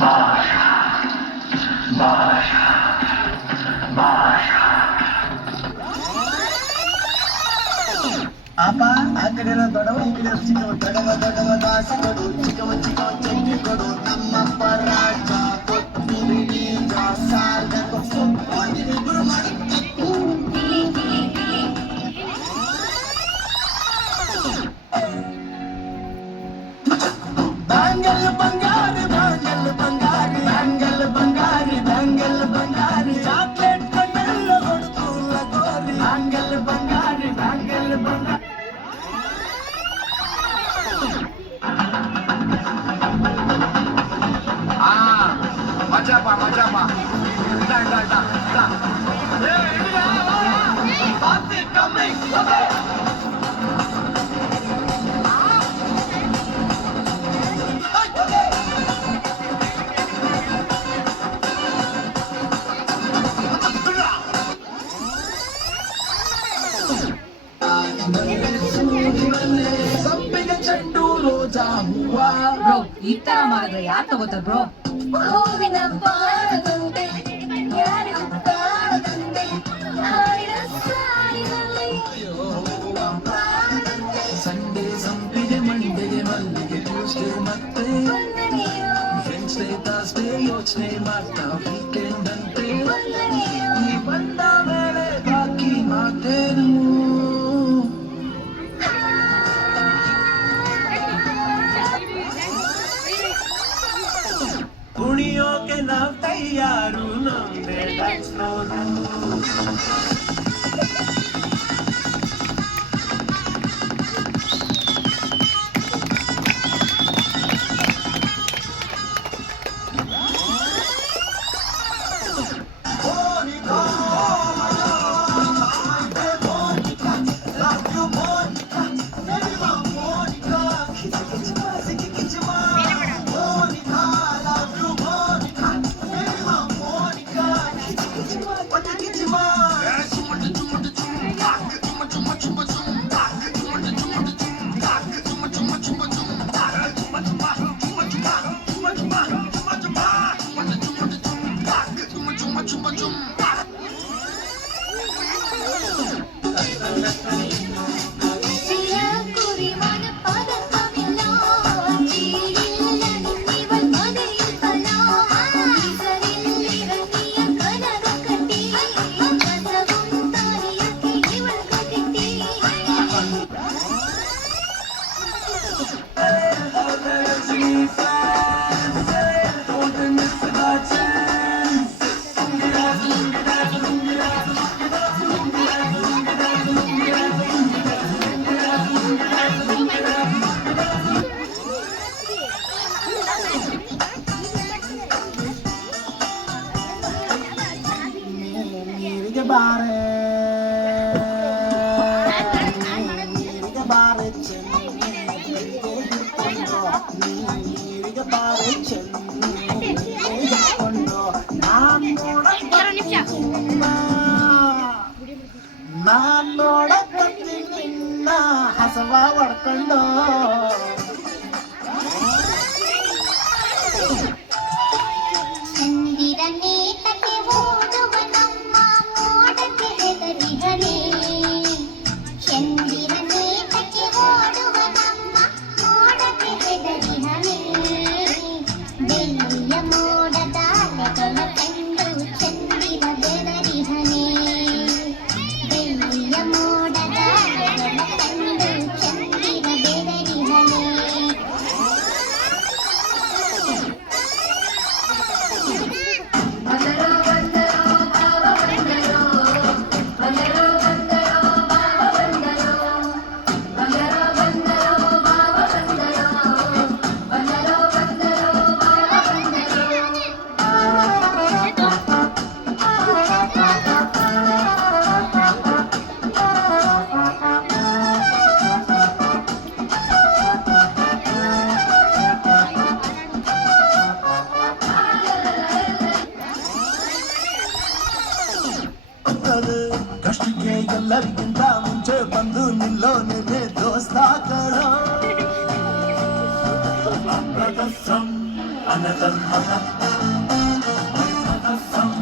ಭಾಷಾ ಭಾಷಾ ಭಾಷಾ ಅಪ್ಪ ಆ ಕಡೆ ದೊಡವ ಈ ಕಡೆ ಚಿಕ್ಕವ ದೊಡವ ದೊಡವ ದಾಸ ಕೊಡು ಚಿಕ್ಕವ ಚಿಕ್ಕವ ಚಟ್ನಿ ಕೊಡು ನಮ್ಮಪ್ಪ ರಾಜ ಕೊತ್ತಂಬರಿ ಬೀಜ ಸಾರ್ಗ ಸೊಪ್ಪು ಇಬ್ರು ಮಾಡುತ್ತೆ ಬ್ಯಾಂಗಲ್ ಬಂಗಾರಿ ಬ್ಯಾಂಗಲ್ ಬಂಗಾರಿ ಬ್ಯಾಂಗಲ್ ಬಂಗಾರಿ ಬ್ಯಾಂಗಲ್ ಬಂಗಾರಿ ಚಾಕ್ಲೇಟ್ ಕಣ್ಣೆಲ್ಲ ಹೊಡ್ತು ಲಗೋರಿ ಬ್ಯಾಂಗಲ್ ಬಂಗಾರಿ ಬ್ಯಾಂಗಲ್ ಬಂಗಾರಿ ಮಜಾಪ ಮಜಾಪ ಸಂಪಿಗೆ ಚೆಂಡು ರೋಜಾ ಹೂವ ಬ್ರೋ ಈ ತರ ಮಾಡಿದ್ರೆ ಯಾರು ತಗೋತಾರ ಬ್ರೋ? ಹೂವಿನ ಬಾರದಂತೆ ಯಾರಿಗೂ ಕಾಣದಂತೆ ಹಾಡಿನ ಸಾಲಿನಲ್ಲಿ ಸಂಡೇ ಸಂಪಿಗೆ ಮಂಡೆಗೆ ಮಲ್ಲಿಗೆ ಟ್ಯೂಸ್ಡೇ ಮತ್ತೆ ವಂದನೆಯೋ ವೆನ್ಸ್ಡೇ ಥರ್ಸ್ಡೇ ಯೋಚನೆ ಮಾಡ್ತಾ ವೀಕೆಂಡ್ ಅಂತೆ ವಂದನೆಯೋ ನೀ ಬಂದ ಮೇಲೆ ಬಾಕಿ ಮಾತೇನು ಕುಣಿಯೋಕೆ ನಾವ್ ತಯಾರು ನಮ್ದೇ ಡ್ಯಾನ್ಸ್ ಫ್ಲೋರು சில குறிமான பதக்கமெல்லாம் சீரில் அணிந்தவள் மதையில் கலாம் ஈசரில் இறங்கிய கனக கட்டி கசவும் தானியத்தை இவள் கட்டிட்டி ನೀರಿಗೆ ಬಾರೆ ನೀರಿಗೆ ಬಾರೆ ನೀರಿಗೆ ಬಾರೆ ಚೆಂಕೊಂಡು ನಾನ್ ನೋಡಕತ್ತೀನಿ ನಿನ್ನ ಹಸವ ಹೊಡ್ಕೊಂಡು ಚಂದಿರನೇ ತಕ್ಕೆ ಓಡುವ ನಮ್ಮ ಮೋಡಕ್ಕೆ ಹೆದರಿಹನೇ ಚಂದಿರನೇ ತಕ್ಕೆ ಓಡುವ ನಮ್ಮ ಮೋಡಕ್ಕೆ ಹೆದರಿಹನೇ ಬೆಳ್ಳಿಯ ಮೋಡದ ಅಲೆಗಳ ಕಂಡು ಚಂದಿರ ಬೆದರಿಹನೇ ಬೆಳ್ಳಿಯ ಮೋಡದ ಅಲೆಗಳ ಕಂಡು ಚಂದಿರ ಬೆದರಿಹನೇ ಕಷ್ಟಿಗೆ ಎಲ್ಲರಿಗಿಂತ ಮುಂಚೆ ಬಂದು ನಿಲ್ಲೋ ನೆನೆ ದೋಸ್ತ ಕಣ ಮನದ ಮತ ಮೈಮದ ಸಮ